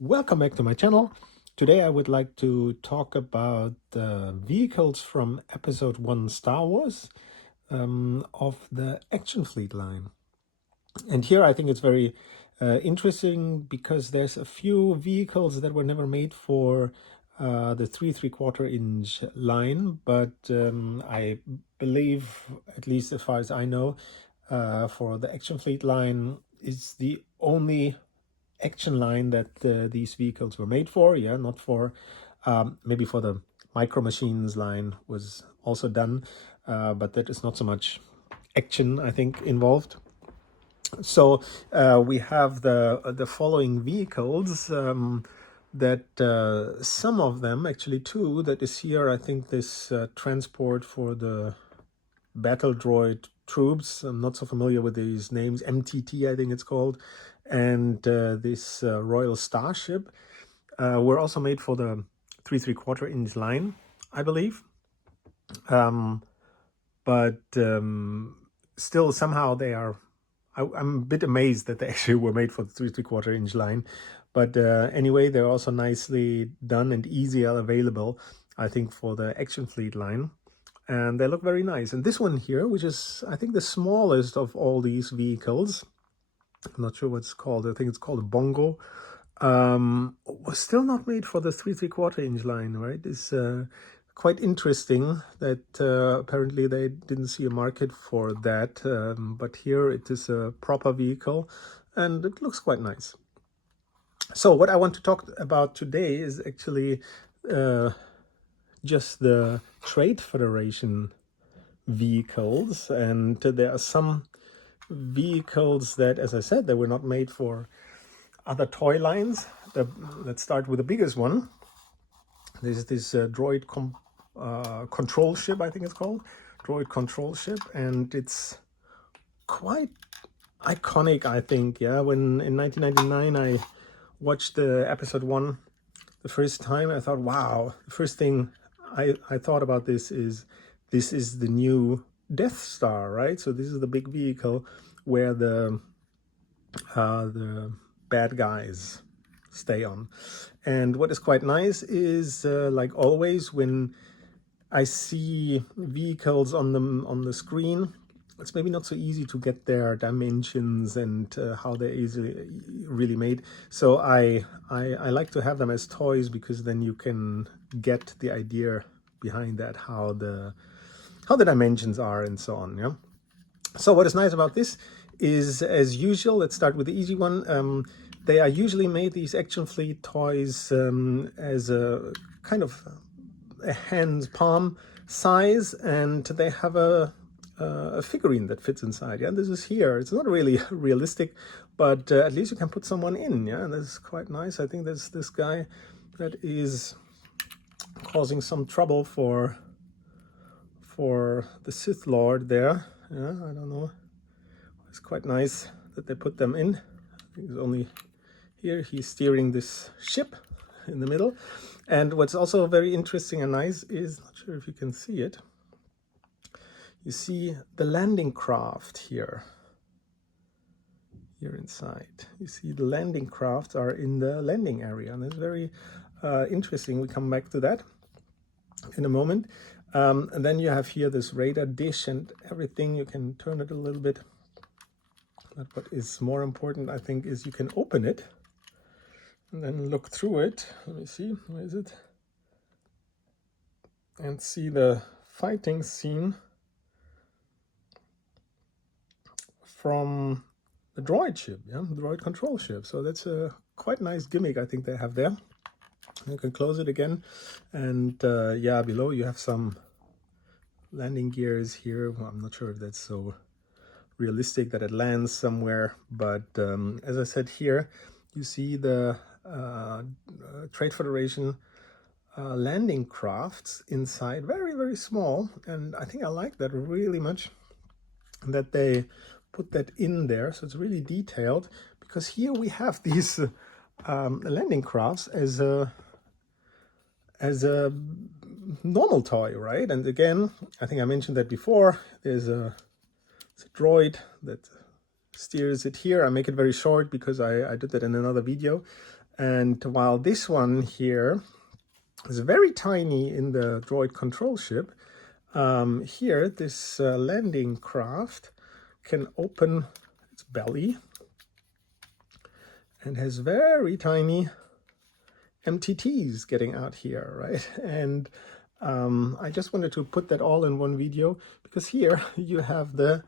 Welcome back to my channel. Today I would like to talk about the vehicles from episode 1 Star Wars of the Action Fleet line. And here I think it's very interesting because there's a few vehicles that were never made for the 3¾ inch line, but I believe, at least as far as I know, for the Action Fleet line is the only action line that these vehicles were made for. Yeah, not for maybe for the Micro Machines line was also done, but that is not so much action, I think, involved. So we have the following vehicles that some of them, actually two, that is here. I think this transport for the battle droid troops. I'm not so familiar with these names. MTT, I think it's called. And this Royal Starship were also made for the 3¾ inch line, I believe. But still, somehow they are. I'm a bit amazed that they actually were made for the 3¾ inch line. But anyway, they're also nicely done and easier available, I think, for the Action Fleet line. And they look very nice. And this one here, which is, I think, the smallest of all these vehicles, I'm not sure what it's called. I think it's called a Bongo, was still not made for the 3¾ inch line, right? It's quite interesting that apparently they didn't see a market for that. But here it is a proper vehicle and it looks quite nice. So what I want to talk about today is actually just the Trade Federation vehicles, and there are some vehicles that, as I said, they were not made for other toy lines. Let's start with the biggest one. There's this Droid control ship, I think it's called, Droid control ship, and it's quite iconic, I think. Yeah, when in 1999 I watched the episode 1 the first time, I thought, wow, the first thing I thought about this is the new Death Star, right? So this is the big vehicle where the bad guys stay on. And what is quite nice is, like always, when I see vehicles on the screen, it's maybe not so easy to get their dimensions and how they're easily really made. So I like to have them as toys, because then you can get the idea behind that, how the dimensions are and so on. Yeah. So what is nice about this is, as usual, let's start with the easy one. They are usually made, these Action Fleet toys, as a kind of a hand palm size, and they have a figurine that fits inside. Yeah, this is here. It's not really realistic, but at least you can put someone in. Yeah, and this is quite nice. I think there's this guy that is causing some trouble for the Sith Lord there. Yeah, I don't know. It's quite nice that they put them in. He's only here. He's steering this ship in the middle. And what's also very interesting and nice is, not sure if you can see it, you see the landing craft here inside. You see the landing crafts are in the landing area, and it's very interesting. We come back to that in a moment. And then you have here this radar dish and everything. You can turn it a little bit. But what is more important, I think, is you can open it and then look through it. Let me see, where is it? And see the fighting scene from the droid ship, yeah, the droid control ship. So that's a quite nice gimmick, I think, they have there. You can close it again, and yeah, below you have some landing gears here. Well, I'm not sure if that's so realistic that it lands somewhere, but as I said, here you see the Trade Federation landing crafts inside, very, very small. And I think I like that really much, that they put that in there. So it's really detailed, because here we have these landing crafts as a normal toy, right? And again, I think I mentioned that before, there's a droid that steers it here. I make it very short because I did that in another video. And while this one here is very tiny in the Droid control ship, here this landing craft can open its belly and has very tiny MTTs getting out here, right? And I just wanted to put that all in one video, because here you have the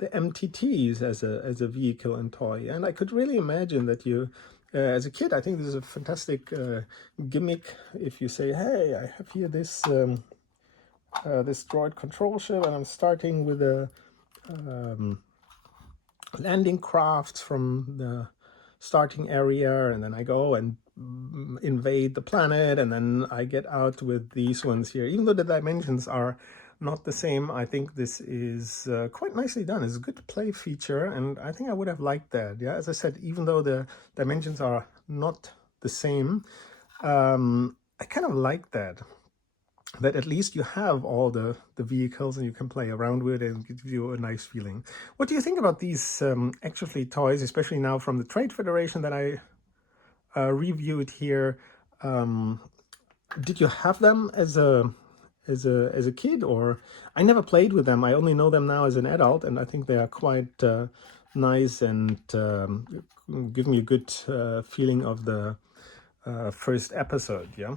MTTs as a vehicle and toy, and I could really imagine that you, as a kid, I think this is a fantastic gimmick. If you say, hey, I have here this this Droid control ship, and I'm starting with a landing craft from the starting area, and then I go and invade the planet, and then I get out with these ones here. Even though the dimensions are not the same, I think this is quite nicely done. It's a good play feature, and I think I would have liked that. Yeah, as I said, even though the dimensions are not the same, I kind of like that at least you have all the vehicles and you can play around with it and give you a nice feeling. What do you think about these Action Fleet toys, especially now from the Trade Federation that I reviewed here? Did you have them as a kid, or I never played with them? I only know them now as an adult, and I think they are quite nice and give me a good feeling of the first episode. Yeah.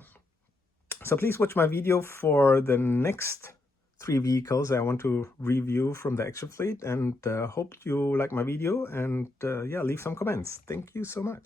So please watch my video for the next 3 vehicles I want to review from the Action Fleet, and hope you like my video, and yeah, leave some comments. Thank you so much.